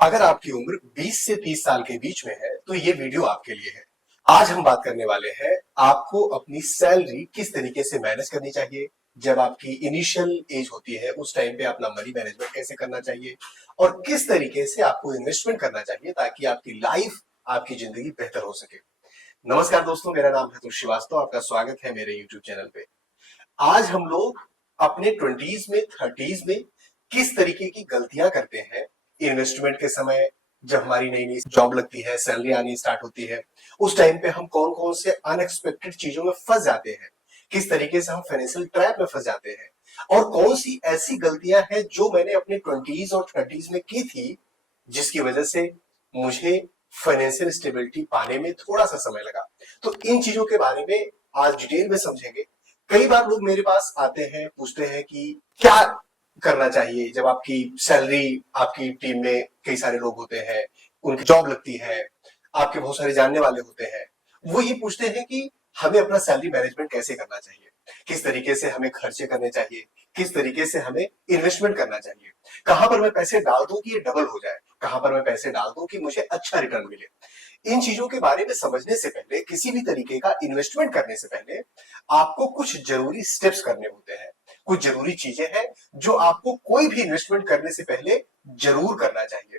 अगर आपकी उम्र 20 से 30 साल के बीच में है तो ये वीडियो आपके लिए है। आज हम बात करने वाले हैं आपको अपनी सैलरी किस तरीके से मैनेज करनी चाहिए। जब आपकी इनिशियल एज होती है उस टाइम पे अपना मनी मैनेजमेंट कैसे करना चाहिए और किस तरीके से आपको इन्वेस्टमेंट करना चाहिए ताकि आपकी लाइफ, आपकी जिंदगी बेहतर हो सके। नमस्कार दोस्तों, मेरा नाम है तुल श्रीवास्तव। आपका स्वागत है मेरे यूट्यूब चैनल पे। आज हम लोग अपने 20s में, 30s में किस तरीके की गलतियां करते हैं इन्वेस्टमेंट के समय। जब हमारी नई नई जॉब लगती है, सैलरी आनी स्टार्ट होती है, उस टाइम पे हम कौन कौन से अनएक्सपेक्टेड चीजों में फंस जाते हैं, किस तरीके से हम फाइनेंशियल ट्रैप में फंस जाते हैं और कौन सी ऐसी गलतियां हैं जो मैंने अपने 20s और 30s में की थी जिसकी वजह से मुझे फाइनेंशियल स्टेबिलिटी पाने में थोड़ा सा समय लगा। तो इन चीजों के बारे में आज डिटेल में समझेंगे। कई बार लोग मेरे पास आते हैं, पूछते हैं कि क्या करना चाहिए जब आपकी सैलरी, आपकी टीम में कई सारे लोग होते हैं, उनकी जॉब लगती है, आपके बहुत सारे जानने वाले होते हैं। वो ये पूछते हैं कि हमें अपना सैलरी मैनेजमेंट कैसे करना चाहिए, किस तरीके से हमें खर्चे करने चाहिए, किस तरीके से हमें इन्वेस्टमेंट करना चाहिए, कहां पर मैं पैसे डाल दूं कि ये डबल हो जाए, कहां पर मैं पैसे डाल दूं कि मुझे अच्छा रिटर्न मिले। इन चीजों के बारे में समझने से पहले, किसी भी तरीके का इन्वेस्टमेंट करने से पहले आपको कुछ जरूरी स्टेप्स करने होते हैं, कुछ जरूरी चीजें हैं जो आपको कोई भी इन्वेस्टमेंट करने से पहले जरूर करना चाहिए।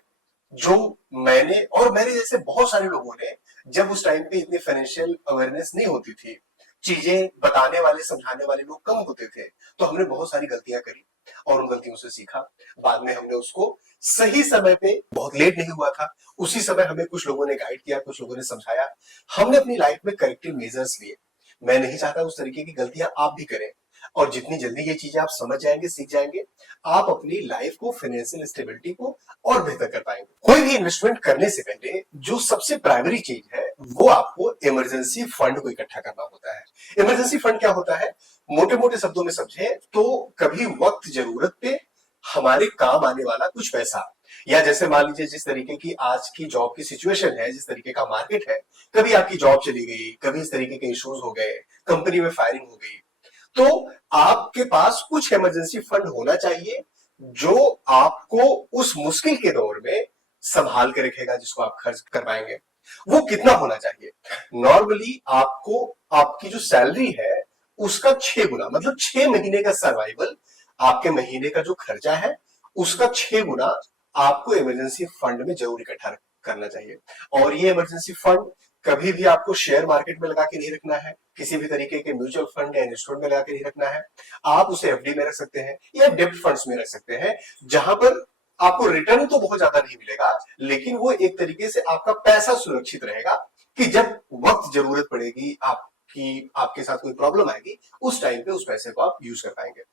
जो मैंने और मेरे जैसे बहुत सारे लोगों ने, जब उस टाइम पे इतनी फाइनेंशियल अवेयरनेस नहीं होती थी, चीजें बताने वाले, समझाने वाले लोग कम होते थे, तो हमने बहुत सारी गलतियां करी और उन गलतियों से सीखा। बाद में हमने उसको सही समय पे, बहुत लेट नहीं हुआ था, उसी समय हमें कुछ लोगों ने गाइड किया, कुछ लोगों ने समझाया, हमने अपनी लाइफ में करेक्टिव मेजर्स लिए। मैं नहीं चाहता उस तरीके की गलतियां आप भी करें। और जितनी जल्दी ये चीजें आप समझ जाएंगे, सीख जाएंगे, आप अपनी लाइफ को, फाइनेंशियल स्टेबिलिटी को और बेहतर कर पाएंगे। कोई भी इन्वेस्टमेंट करने से पहले जो सबसे प्राइमरी चीज है वो आपको इमरजेंसी फंड को इकट्ठा करना होता है। इमरजेंसी फंड क्या होता है, मोटे मोटे शब्दों में समझे तो कभी वक्त जरूरत पे हमारे काम आने वाला कुछ पैसा। या जैसे मान लीजिए जिस तरीके की आज की जॉब की सिचुएशन है, जिस तरीके का मार्केट है, कभी आपकी जॉब चली गई, कभी इस तरीके के इश्यूज हो गए, कंपनी में फायरिंग हो गई, तो आपके पास कुछ इमरजेंसी फंड होना चाहिए जो आपको उस मुश्किल के दौर में संभाल के रखेगा, जिसको आप खर्च कर पाएंगे। वो कितना होना चाहिए? नॉर्मली आपको आपकी जो सैलरी है उसका 6 गुना, मतलब 6 महीने का सर्वाइवल, आपके महीने का जो खर्चा है उसका 6 गुना आपको इमरजेंसी फंड में जरूर इकट्ठा करना चाहिए। और ये इमरजेंसी फंड कभी भी आपको शेयर मार्केट में लगा के नहीं रखना है, किसी भी तरीके के म्यूचुअल फंड या इन्वेस्टमेंट में लगा के नहीं रखना है। आप उसे एफडी में रख सकते हैं या डेब्ट फंड्स में रख सकते हैं, जहां पर आपको रिटर्न तो बहुत ज्यादा नहीं मिलेगा, लेकिन वो एक तरीके से आपका पैसा सुरक्षित रहेगा कि जब वक्त जरूरत पड़ेगी, आपके साथ कोई प्रॉब्लम आएगी, उस टाइम पे उस पैसे को आप यूज कर पाएंगे।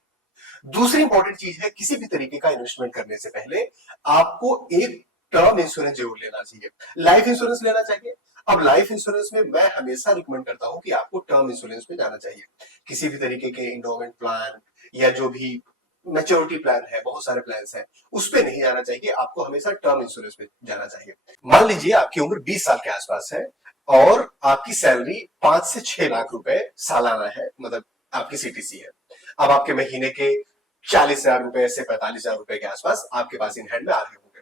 दूसरी इंपॉर्टेंट चीज है, किसी भी तरीके का इन्वेस्टमेंट करने से पहले आपको एक टर्म इंश्योरेंस जरूर लेना चाहिए, लाइफ इंश्योरेंस लेना चाहिए। अब लाइफ इंश्योरेंस में मैं हमेशा रिकमेंड करता हूं कि आपको टर्म इंश्योरेंस में जाना चाहिए। किसी भी तरीके के इंडोमेंट प्लान या जो भी मैच्योरिटी प्लान है, बहुत सारे प्लान हैं, उस पे नहीं जाना चाहिए। आपको हमेशा टर्म इंश्योरेंस पे जाना चाहिए। मान लीजिए आपकी उम्र 20 साल के आसपास है और आपकी सैलरी 5 से 6 लाख रुपए सालाना है, मतलब आपकी सीटीसी है। अब आपके महीने के 40,000 रुपए से 45,000 रुपए के आसपास आपके पास इन हैंड में आ रहे होंगे।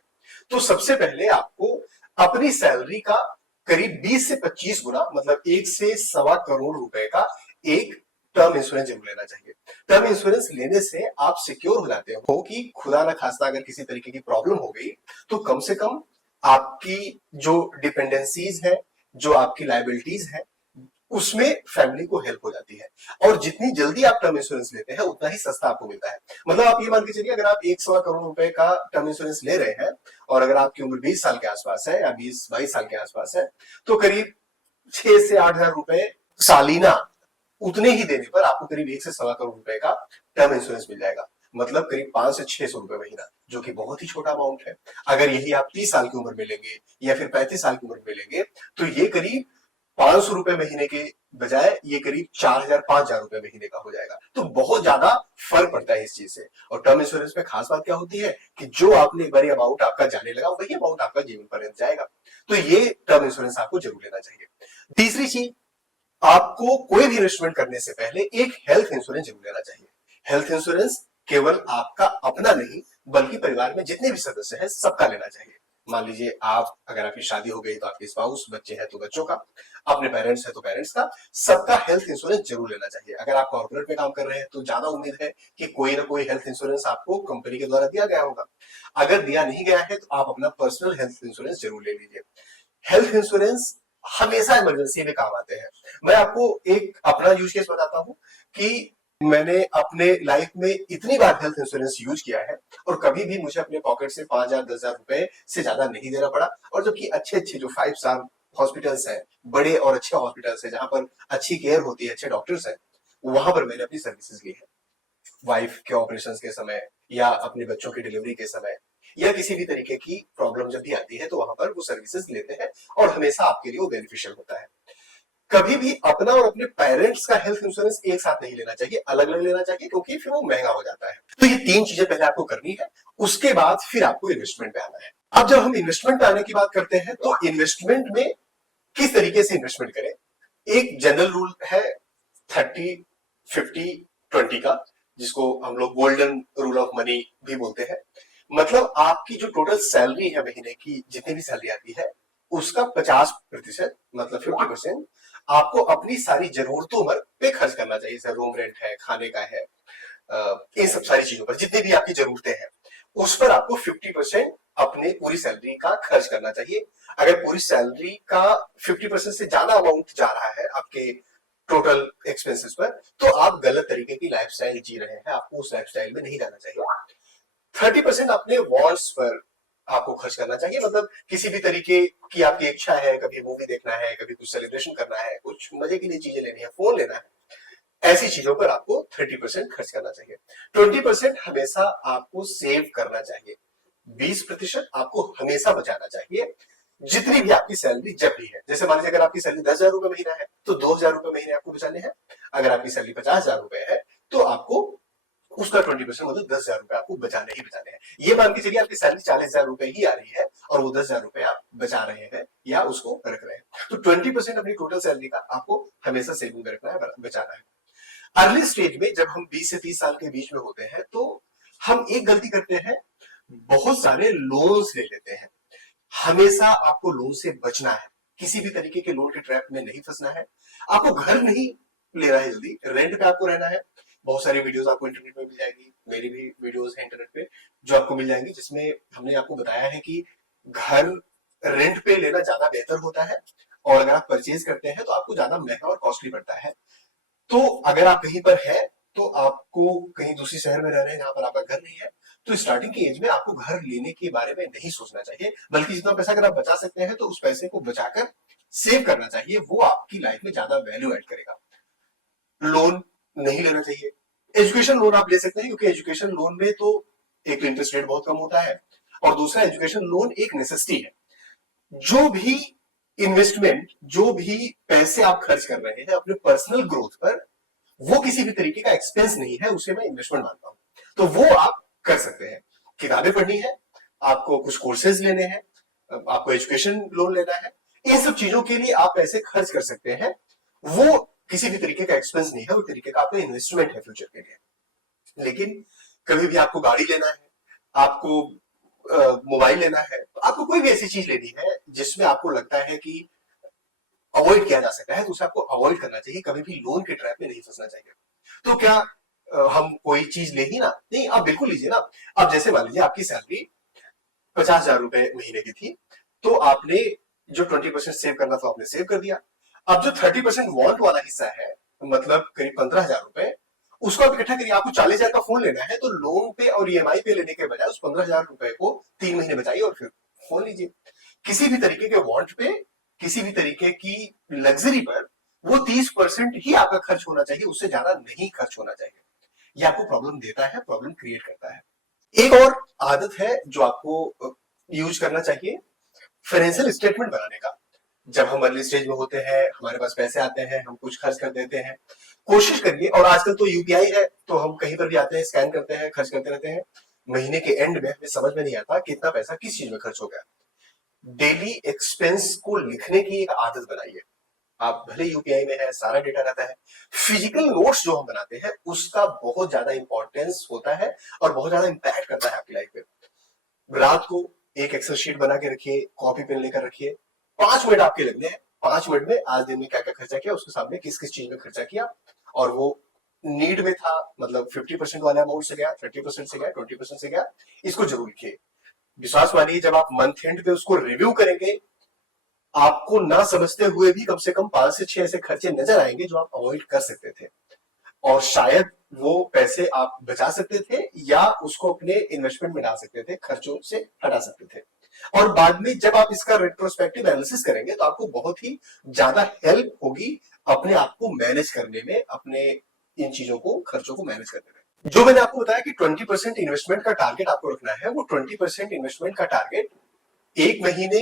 तो सबसे पहले आपको अपनी सैलरी का करीब 20 से 25 गुना, मतलब 1 से 1.25 करोड़ रुपए का एक टर्म इंश्योरेंस जरूर लेना चाहिए। टर्म इंश्योरेंस लेने से आप सिक्योर हो जाते हो कि खुदा ना खास्ता अगर किसी तरीके की प्रॉब्लम हो गई तो कम से कम आपकी जो डिपेंडेंसीज है, जो आपकी लाइबिलिटीज है, उसमें फैमिली को हेल्प हो जाती है। और जितनी जल्दी आप टर्म इंश्योरेंस लेते हैं उतना ही सस्ता आपको मिलता है। मतलब आप ये मान के चलिए, अगर आप 1 सवा करोड़ रुपए का टर्म इंश्योरेंस ले रहे हैं और अगर आपकी उम्र 20 साल के आसपास है या 20-22 साल के आसपास है, तो करीब 6 से 8 हजार रुपए सालीना, उतने ही देने पर आपको करीब 1 से 1.25 करोड़ रुपए का टर्म इंश्योरेंस मिल जाएगा। मतलब करीब 500 से 600 रुपए महीना, जो कि बहुत ही छोटा अमाउंट है। अगर यही आप 30 साल की उम्र में लेंगे या फिर 35 साल की उम्र में लेंगे तो ये करीब 500 रुपए महीने के बजाय ये करीब 4,000-5,000 रुपए महीने का हो जाएगा। तो बहुत ज्यादा फर्क पड़ता है इस चीज से। और टर्म इंश्योरेंस में खास बात क्या होती है कि जो आपने एक बार अमाउंट आपका जाने लगा, वही अमाउंट आपका जीवन पर्यंत जाएगा। तो ये टर्म इंश्योरेंस आपको जरूर लेना चाहिए। तीसरी चीज, आपको कोई भी इन्वेस्टमेंट करने से पहले एक हेल्थ इंश्योरेंस जरूर लेना चाहिए। हेल्थ इंश्योरेंस केवल आपका अपना नहीं, बल्कि परिवार में जितने भी सदस्य हैं सबका लेना चाहिए। मान लीजिए आप, अगर आपकी शादी हो गई तो आपके स्पाउस, बच्चे हैं तो बच्चों का, अपने पेरेंट्स हैं तो पेरेंट्स का, सबका हेल्थ इंश्योरेंस जरूर लेना चाहिए। अगर आप कॉर्पोरेट में काम कर रहे हैं तो ज्यादा उम्मीद है कि कोई ना कोई हेल्थ इंश्योरेंस आपको कंपनी के द्वारा दिया गया होगा। अगर दिया नहीं गया है तो आप अपना पर्सनल हेल्थ इंश्योरेंस जरूर ले लीजिए। हेल्थ इंश्योरेंस हमेशा इमरजेंसी में काम आते हैं। मैं आपको एक अपना यूज केस बताता हूँ कि मैंने अपने लाइफ में इतनी बार हेल्थ इंश्योरेंस यूज किया है और कभी भी मुझे अपने पॉकेट से 5,000 10,000 रुपए से ज्यादा नहीं देना पड़ा। और जबकि अच्छे अच्छे जो 5 स्टार हॉस्पिटल्स हैं, बड़े और अच्छे हॉस्पिटल्स हैं जहां पर अच्छी केयर होती है, अच्छे डॉक्टर्स हैं, वहां पर मैंने अपनी सर्विसेज ली है। वाइफ के ऑपरेशन के समय या अपने बच्चों की डिलीवरी के समय या किसी भी तरीके की प्रॉब्लम जब भी आती है तो वहां पर वो सर्विसेज लेते हैं और हमेशा आपके लिए वो बेनिफिशियल होता है। कभी भी अपना और अपने पेरेंट्स का हेल्थ इंश्योरेंस एक साथ नहीं लेना चाहिए, अलग अलग लेना चाहिए, क्योंकि फिर वो महंगा हो जाता है। तो ये 3 चीजें पहले आपको करनी है, उसके बाद फिर आपको इन्वेस्टमेंट पे आना है। अब जब हम इन्वेस्टमेंट पे आने की बात करते हैं तो इन्वेस्टमेंट में किस तरीके से इन्वेस्टमेंट करें, एक जनरल रूल है 30-50-20 का, जिसको हम लोग गोल्डन रूल ऑफ मनी भी बोलते हैं। मतलब आपकी जो टोटल सैलरी है महीने की, जितनी भी सैलरी आती है उसका 50%, मतलब 50% आपको अपनी सारी जरूरतों पे खर्च करना चाहिए। जैसे रूम रेंट है, खाने का है, इन सब सारी चीजों पर जितनी भी आपकी जरूरतें हैं उस पर आपको 50% अपने पूरी सैलरी का खर्च करना चाहिए। अगर पूरी सैलरी का 50% से ज्यादा अमाउंट जा रहा है आपके टोटल एक्सपेंसेस पर, तो आप गलत तरीके की लाइफस्टाइल जी रहे हैं, आपको उस लाइफस्टाइल में नहीं जाना चाहिए। 30% अपने वॉन्ट्स पर आपको खर्च करना चाहिए। मतलब किसी भी तरीके की आपकी इच्छा है, कभी मूवी देखना है, कभी कुछ सेलिब्रेशन करना है, कुछ मजे के लिए चीजें लेनी है, फोन लेना है, ऐसी चीजों पर आपको 30% खर्च करना चाहिए। 20% हमेशा आपको सेव करना चाहिए। 20% आपको हमेशा बचाना चाहिए। जितनी भी आपकी सैलरी जब भी है, जैसे मान लीजिए अगर आपकी सैलरी 10,000 रुपए महीना है तो 2,000 रुपए महीने आपको बचाने हैं। अगर आपकी सैलरी 50,000 रुपए है तो आपको उसका 20%, मतलब 10,000 रुपए आपको बचाने ही बचाने हैं। ये मान के चलिए आपकी सैलरी 40,000 रुपए ही आ रही है और वो 10,000 रुपए आप बचा रहे हैं या उसको रख रहे हैं, तो 20% अपनी टोटल सैलरी का आपको हमेशा सेविंग में रखना है, बचाना है। अर्ली स्टेज में जब हम 20 से 30 साल के बीच में होते हैं तो हम एक गलती करते हैं, बहुत सारे लोन्स ले लेते हैं। हमेशा आपको लोन से बचना है, किसी भी तरीके के लोन के ट्रैप में नहीं फंसना है। आपको घर नहीं लेना है, जल्दी रेंट पे आपको रहना है। बहुत सारी वीडियोस आपको इंटरनेट में मिल जाएगी, मेरी भी वीडियोस है इंटरनेट पे जो आपको मिल जाएंगी, जिसमें हमने आपको बताया है कि घर रेंट पे लेना ज्यादा बेहतर होता है और अगर आप परचेज करते हैं तो आपको ज्यादा महंगा और कॉस्टली पड़ता है। तो अगर आप कहीं पर है तो आपको कहीं दूसरी शहर में रह रहे हैं जहां पर आपका घर नहीं है, तो स्टार्टिंग की एज में आपको घर लेने के बारे में नहीं सोचना चाहिए, बल्कि जितना पैसा अगर आप बचा सकते हैं तो उस पैसे को बचाकर सेव करना चाहिए, वो आपकी लाइफ में ज्यादा वैल्यू ऐड करेगा। लोन नहीं लेना चाहिए। एजुकेशन लोन आप ले सकते हैं, क्योंकि एजुकेशन लोन में तो एक तो इंटरेस्ट रेट बहुत कम होता है और दूसरा एजुकेशन लोन एक नेसेसिटी है। जो भी इन्वेस्टमेंट, जो भी पैसे आप खर्च कर रहे हैं अपने पर्सनल ग्रोथ पर, वो किसी भी तरीके का एक्सपेंस नहीं है, उसे मैं इन्वेस्टमेंट मानता हूं। तो वो आप कर सकते हैं। किताबें पढ़नी है, आपको कुछ कोर्सेज लेने हैं, आपको एजुकेशन लोन लेना है, इन सब चीजों के लिए आप पैसे खर्च कर सकते हैं। वो किसी भी तरीके का एक्सपेंस नहीं है, वो तरीके का आपका इन्वेस्टमेंट है फ्यूचर के लिए। लेकिन कभी भी आपको गाड़ी लेना है, आपको मोबाइल लेना है, तो आपको कोई भी ऐसी चीज लेनी है जिसमें आपको लगता है कि अवॉइड किया जा सकता है, तो उसे आपको अवॉइड करना चाहिए। कभी भी लोन के ट्रैप में नहीं फंसना चाहिए। तो क्या हम कोई चीज ले ही ना, नहीं, आप बिल्कुल लीजिए ना। अब जैसे मान लीजिए आपकी सैलरी 50,000 रुपए महीने की थी, तो आपने जो 20% सेव करना था आपने सेव कर दिया। अब जो 30% वांट वाला हिस्सा है, मतलब करीब 15,000 रुपए, उसको आप इकट्ठा करिए। आपको 40,000 का फोन लेना है तो लोन पे और ईएमआई पे लेने के बजाय उस 15,000 रुपए को 3 महीने बचाइए और फिर फोन लीजिए। किसी भी तरीके के वांट पे, किसी भी तरीके की लग्जरी पर वो 30% ही आपका खर्च होना चाहिए, उससे ज्यादा नहीं खर्च होना चाहिए। ये आपको प्रॉब्लम देता है, प्रॉब्लम क्रिएट करता है। एक और आदत है जो आपको यूज करना चाहिए, फाइनेंशियल स्टेटमेंट बनाने का। जब हम अर्ली स्टेज में होते हैं, हमारे पास पैसे आते हैं, हम कुछ खर्च कर देते हैं, कोशिश करिए, और आजकल तो यूपीआई है तो हम कहीं पर भी आते हैं, स्कैन करते हैं, खर्च करते रहते हैं। महीने के एंड में हमें समझ में नहीं आता कितना पैसा किस चीज में खर्च हो गया। डेली एक्सपेंस को लिखने की एक आदत बनाइए। आप भले यूपीआई में है, सारा डेटा रहता है, फिजिकल नोट्स जो हम बनाते हैं उसका बहुत ज्यादा इंपॉर्टेंस होता है और बहुत ज्यादा इंपैक्ट करता है आपकी लाइफ में। रात को एक एक्सेल शीट बना के रखिए, कॉपी पेन लेकर रखिए, 5 मिनट आपके लगने हैं। 5 मिनट में आज दिन में क्या क्या खर्चा किया, उसके सामने किस किस चीज में खर्चा किया, और वो नीड में था मतलब 50% वाला अमाउंट से गया, 30% से गया, 20% से गया, इसको जरूर लिखिए। विश्वास मानिए जब आप मंथ एंड पे उसको रिव्यू करेंगे, आपको ना समझते हुए भी कम से कम 5 से 6 ऐसे खर्चे नजर आएंगे जो आप अवॉइड कर सकते थे, और शायद वो पैसे आप बचा सकते थे या उसको अपने इन्वेस्टमेंट में डाल सकते थे, खर्चों से हटा सकते थे। और बाद में जब आप इसका रेट्रोस्पेक्टिव एनालिसिस करेंगे तो आपको बहुत ही ज्यादा हेल्प होगी अपने आप को मैनेज करने में, अपने इन चीजों को, खर्चों को मैनेज करने में। जो मैंने आपको बताया कि 20% इन्वेस्टमेंट का टारगेट आपको रखना है, वो 20% इन्वेस्टमेंट का टारगेट 1 महीने,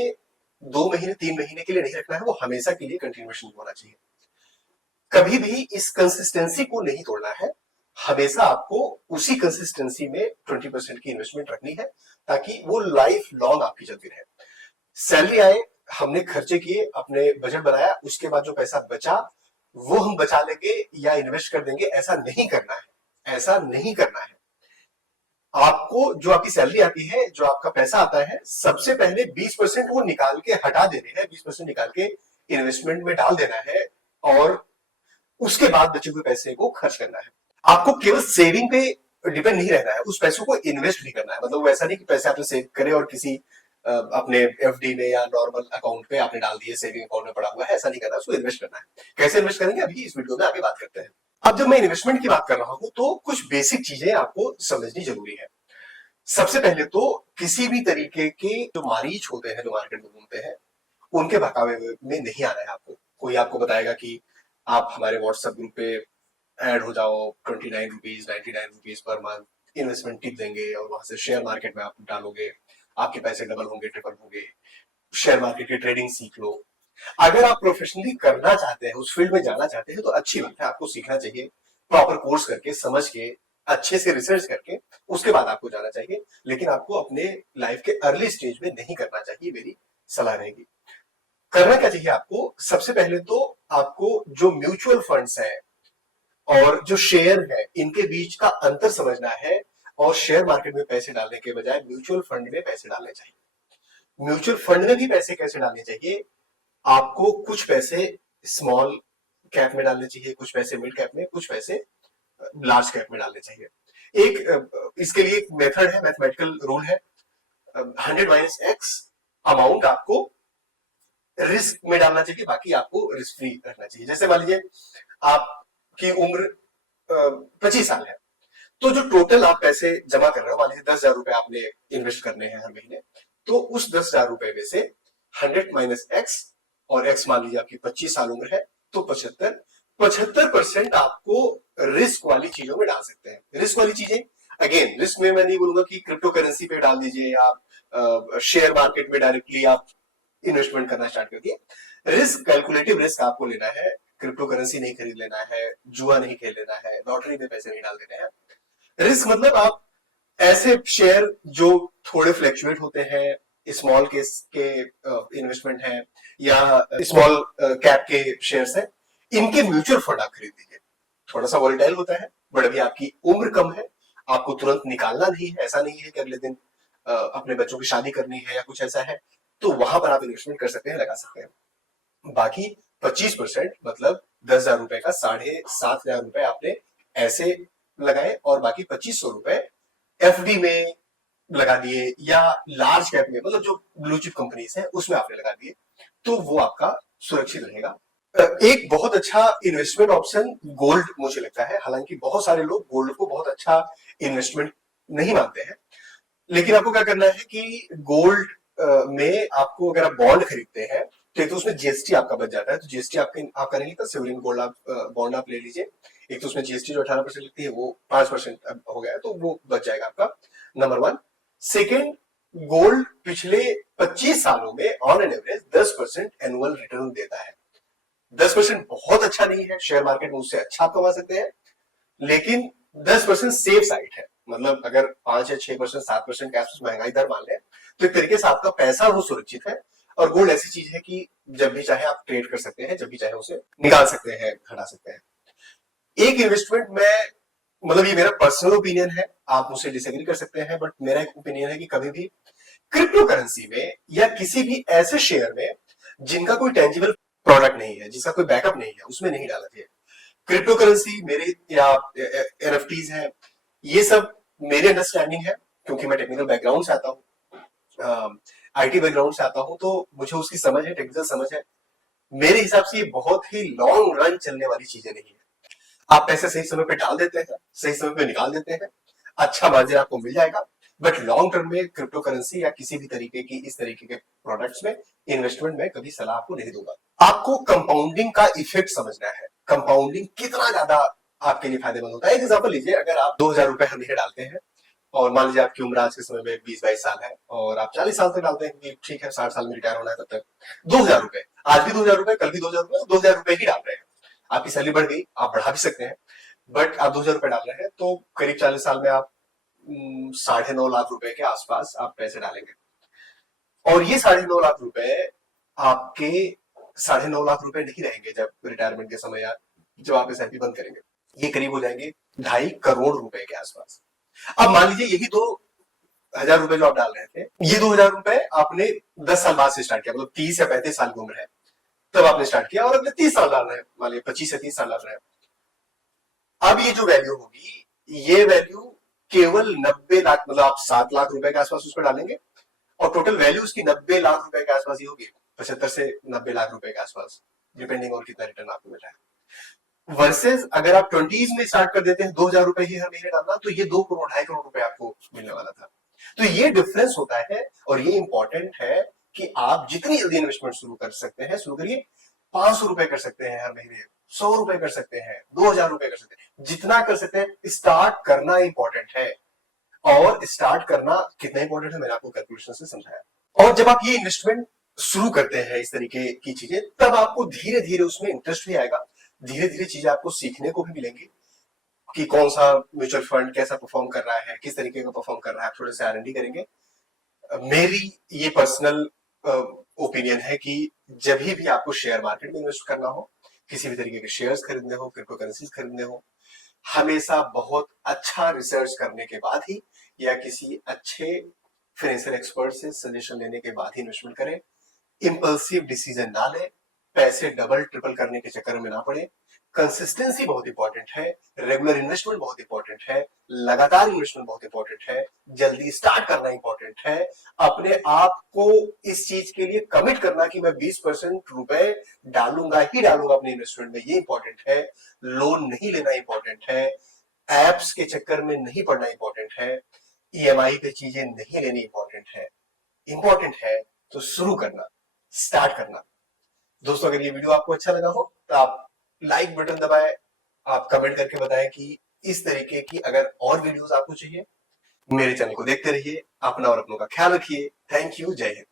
2 महीने, 3 महीने के लिए नहीं रखना है, वो हमेशा के लिए कंटिन्यूएशन होना चाहिए। कभी भी इस कंसिस्टेंसी को नहीं तोड़ना है, हमेशा आपको उसी कंसिस्टेंसी में 20% की इन्वेस्टमेंट रखनी है, ताकि वो लाइफ लॉन्ग आपकी चलती रहे। सैलरी आए, हमने खर्चे किए, अपने बजट बनाया, उसके बाद जो पैसा बचा वो हम बचा लेंगे या इन्वेस्ट कर देंगे, ऐसा नहीं करना है, ऐसा नहीं करना है। आपको जो आपकी सैलरी आती है, जो आपका पैसा आता है, सबसे पहले 20% वो निकाल के हटा देने हैं, 20% निकाल के इन्वेस्टमेंट में डाल देना है, और उसके बाद बचे हुए पैसे को खर्च करना है। आपको केवल सेविंग पे डिपेंड नहीं रहना है, उस पैसों को इन्वेस्ट भी करना है। मतलब वैसा नहीं कि पैसे आपने सेव करे और किसी अपने एफडी में या नॉर्मल अकाउंट पे आपने डाल दिए, सेविंग अकाउंट में पड़ा हुआ है, ऐसा नहीं करना, उसको इन्वेस्ट करना है। कैसे इन्वेस्ट करेंगे अभी इस वीडियो में आगे बात करते हैं। अब जब मैं इन्वेस्टमेंट की बात कर रहा हूं तो कुछ बेसिक चीजें आपको समझनी जरूरी है। सबसे पहले तो किसी भी तरीके के जो मारीच होते हैं, जो मार्केट में घूमते हैं, उनके बहकावे में नहीं आना है आपको। कोई आपको बताएगा कि आप हमारे व्हाट्सएप ग्रुप पे ऐड हो जाओ, 29 rupees, 99 rupees per month investment tip देंगे और वहां से शेयर मार्केट में आप डालोगे, आपके पैसे डबल होंगे, ट्रिपल होंगे, शेयर मार्केट की ट्रेडिंग सीख लो। अगर आप प्रोफेशनली करना चाहते हैं, उस फील्ड में जाना चाहते हैं, तो अच्छी बात है, आपको सीखना चाहिए, प्रॉपर कोर्स करके, समझ के, अच्छे से रिसर्च करके, उसके बाद आपको जाना चाहिए। लेकिन आपको अपने लाइफ के अर्ली स्टेज में नहीं करना चाहिए, मेरी सलाह रहेगी। करना क्या चाहिए आपको, सबसे पहले तो आपको जो म्यूचुअल फंड्स हैं और जो शेयर है, इनके बीच का अंतर समझना है, और शेयर मार्केट में पैसे डालने के बजाय म्यूचुअल फंड में पैसे डालने चाहिए। म्यूचुअल फंड में भी पैसे कैसे डालने चाहिए, आपको कुछ पैसे स्मॉल कैप में डालने चाहिए, कुछ पैसे मिड कैप में, कुछ पैसे लार्ज कैप में डालने चाहिए। इसके लिए एक मेथड है, मैथमेटिकल रूल है, 100 - x अमाउंट आपको रिस्क में डालना चाहिए, बाकी आपको रिस्क फ्री रखना चाहिए। जैसे मान लीजिए आपकी उम्र 25 साल है, तो जो टोटल आप पैसे जमा कर रहे हो, मान लीजिए 10,000 रुपए आपने इन्वेस्ट करने हैं हर महीने, तो उस 10,000 रुपए में से 100 - x, और x मान लीजिए आपकी 25 साल उम्र है, तो 75% आपको रिस्क वाली चीजों में डाल सकते हैं। रिस्क वाली चीजें, अगेन रिस्क में मैं नहीं बोलूंगा कि क्रिप्टो करेंसी पे डाल दीजिए या शेयर मार्केट में डायरेक्टली आप इन्वेस्टमेंट करना स्टार्ट कर दिए। रिस्क, कैलकुलेटिव रिस्क आपको लेना है, क्रिप्टो करेंसी नहीं खरीद लेना है, जुआ नहीं खेल लेना है, लॉटरी में पैसे नहीं डाल देने हैं। रिस्क मतलब आप ऐसे शेयर जो थोड़े फ्लैक्चुएट होते हैं, स्मॉल केस के इन्वेस्टमेंट है, या स्मॉल कैप के शेयर्स हैं, इनके म्यूचुअल फंड आप खरीद लीजिए। थोड़ा सा वॉलेटाइल होता है, बट अभी आपकी उम्र कम है, आपको तुरंत निकालना नहीं है, ऐसा नहीं है कि अगले दिन अपने बच्चों की शादी करनी है या कुछ ऐसा है, तो वहां पर आप इन्वेस्टमेंट कर सकते हैं, लगा सकते हैं। बाकी 25% मतलब 10,000 रुपए का 7,500 रुपए आपने ऐसे लगाए, और बाकी 2,500 रुपए एफडी में लगा दिए, या लार्ज कैप में, मतलब जो ब्लू चिप कंपनीज है उसमें आपने लगा दिए, तो वो आपका सुरक्षित रहेगा। एक बहुत अच्छा इन्वेस्टमेंट ऑप्शन गोल्ड मुझे लगता है। हालांकि बहुत सारे लोग गोल्ड को बहुत अच्छा इन्वेस्टमेंट नहीं मानते हैं, लेकिन आपको क्या करना है कि गोल्ड में आपको, अगर आप बॉन्ड खरीदते हैं, तो एक तो उसमें जीएसटी आपका बच जाता है, तो जीएसटी आपका नहीं लगता, सिविलियन गोल्ड आप बॉन्ड आप ले लीजिए, एक तो उसमें जीएसटी जो 18% लगती है वो 5% हो गया, तो वो बच जाएगा आपका, नंबर 1। सेकेंड, गोल्ड पिछले 25 सालों में on an average 10% annual return देता है। 10% बहुत अच्छा नहीं है, शेयर मार्केट में उससे अच्छा आप कमा सकते हैं, लेकिन 10% सेफ साइड है। मतलब अगर 5 या 6%, 7% कैश महंगाई दर मान लें, तो एक तरीके से आपका पैसा वो सुरक्षित है। और गोल्ड ऐसी चीज है कि जब भी चाहे आप ट्रेड कर सकते हैं, जब भी चाहे उसे निकाल सकते हैं, हटा सकते हैं। एक इन्वेस्टमेंट में, मतलब ये मेरा पर्सनल ओपिनियन है, आप मुझसे डिसएग्री कर सकते हैं, बट मेरा एक ओपिनियन है कि कभी भी क्रिप्टो करेंसी में या किसी भी ऐसे शेयर में जिनका कोई टेंजिबल प्रोडक्ट नहीं है, जिसका कोई बैकअप नहीं है, उसमें नहीं डालना चाहिए। क्रिप्टो करेंसी मेरे या एनएफटीज है, ये सब मेरे अंडरस्टैंडिंग है, क्योंकि मैं टेक्निकल बैकग्राउंड से आता हूँ, आईटी बैकग्राउंड से आता हूँ, तो मुझे उसकी समझ है, टेक्निकल समझ है। मेरे हिसाब से ये बहुत ही लॉन्ग रन चलने वाली चीजें नहीं है। आप पैसे सही समय पे डाल देते हैं, सही समय पे निकाल देते हैं, अच्छा मार्जिन आपको मिल जाएगा, बट लॉन्ग टर्म में क्रिप्टो करेंसी या किसी भी तरीके की इस तरीके के प्रोडक्ट्स में इन्वेस्टमेंट में कभी सलाह आपको नहीं दूंगा। आपको कंपाउंडिंग का इफेक्ट समझना है, कंपाउंडिंग कितना ज्यादा आपके लिए फायदेमंद होता है। एक एग्जांपल लीजिए, अगर आप 2000 रुपए हर महीने डालते हैं और मान लीजिए आपकी उम्र आज के समय में 20-22 साल है और आप 40 साल तक डालते हैं कि ठीक है 60 साल में रिटायर होना है, तब तक 2000 रुपए, आज भी 2000 रुपए, कल भी 2000 रुपए, 2000 रुपए ही डाल रहे हैं। आपकी सैलरी बढ़ गई, आप बढ़ा भी सकते हैं, बट आप 2000 रुपए डाल रहे हैं तो करीब 40 साल में आप 9.5 लाख रुपए के आसपास आप पैसे डालेंगे। और ये 9.5 लाख रुपए आपके 9.5 लाख रुपए नहीं रहेंगे जब रिटायरमेंट के समय या जब आप एसआईपी बंद करेंगे, ये करीब हो जाएंगे 2.5 करोड़ रुपए के आसपास। अब मान लीजिए यही 2000 रुपए जो आप डाल रहे थे, ये 2000 रुपए आपने 10 साल बाद से स्टार्ट किया, मतलब 30 या 35 साल की उम्र है तब आपने स्टार्ट किया, और अगले 30 साल डाल रहे हैं, मान लीजिए 25 से 30 साल डाल रहे हैं। अब ये जो वैल्यू होगी, ये वैल्यू केवल 90 लाख, मतलब आप 7 लाख रुपए के आसपास उसमें डालेंगे और टोटल वैल्यू उसकी 90 लाख रुपए के आसपास ही होगी, 75 से 90 लाख रुपए के आसपास, डिपेंडिंग ऑन कितना रिटर्न आपको मिल रहा है। वर्सेस अगर आप 20s में स्टार्ट कर देते हैं 2000 रुपए ही हर महीने डालना, तो ये 2 करोड़ 2.5 करोड़ रुपए आपको मिलने वाला था। तो ये डिफरेंस होता है और ये इंपॉर्टेंट है कि आप जितनी जल्दी इन्वेस्टमेंट शुरू कर सकते हैं शुरू करिए। 500 रुपए कर सकते हैं हर महीने, 100 रुपए कर सकते हैं, 2000 रुपए कर सकते हैं, जितना कर सकते हैं स्टार्ट करना इंपॉर्टेंट है। और स्टार्ट करना कितना इंपॉर्टेंट है मैंने आपको कैलकुलेशन से समझाया। और जब आप ये इन्वेस्टमेंट शुरू करते हैं इस तरीके की चीजें, तब आपको धीरे धीरे उसमें इंटरेस्ट भी आएगा, धीरे धीरे चीजें आपको सीखने को भी मिलेंगी कि कौन सा म्यूचुअल फंड कैसा परफॉर्म कर रहा है, किस तरीके का परफॉर्म कर रहा है, आप थोड़े से आरएनडी करेंगे। मेरी ये पर्सनल ओपिनियन है कि जब भी आपको शेयर मार्केट में इन्वेस्ट करना हो, किसी भी तरीके के शेयर्स खरीदने हो, क्रिप्टो करेंसीज खरीदने हो, हमेशा बहुत अच्छा रिसर्च करने के बाद ही या किसी अच्छे फाइनेंशियल एक्सपर्ट से सजेशन लेने के बाद ही इन्वेस्टमेंट करें। इंपल्सिव डिसीजन ना लें, पैसे डबल ट्रिपल करने के चक्कर में ना पड़े। कंसिस्टेंसी बहुत इंपॉर्टेंट है, रेगुलर इन्वेस्टमेंट बहुत इंपॉर्टेंट है, लगातार इन्वेस्टमेंट बहुत इंपॉर्टेंट है, जल्दी स्टार्ट करना इंपॉर्टेंट है, अपने आप को इस चीज के लिए कमिट करना कि मैं 20% रुपए डालूंगा ही डालूंगा अपने इन्वेस्टमेंट में, ये इंपॉर्टेंट है। लोन नहीं लेना इंपॉर्टेंट है, एप्स के चक्कर में नहीं पड़ना इंपॉर्टेंट है, ईएमआई पे चीजें नहीं लेनी इंपॉर्टेंट है। इंपॉर्टेंट है तो शुरू करना, स्टार्ट करना। दोस्तों अगर ये वीडियो आपको अच्छा लगा हो तो आप लाइक बटन दबाएं, आप कमेंट करके बताएं कि इस तरीके की अगर और वीडियोस आपको चाहिए। मेरे चैनल को देखते रहिए, अपना और अपनों का ख्याल रखिए। थैंक यू, जय हिंद।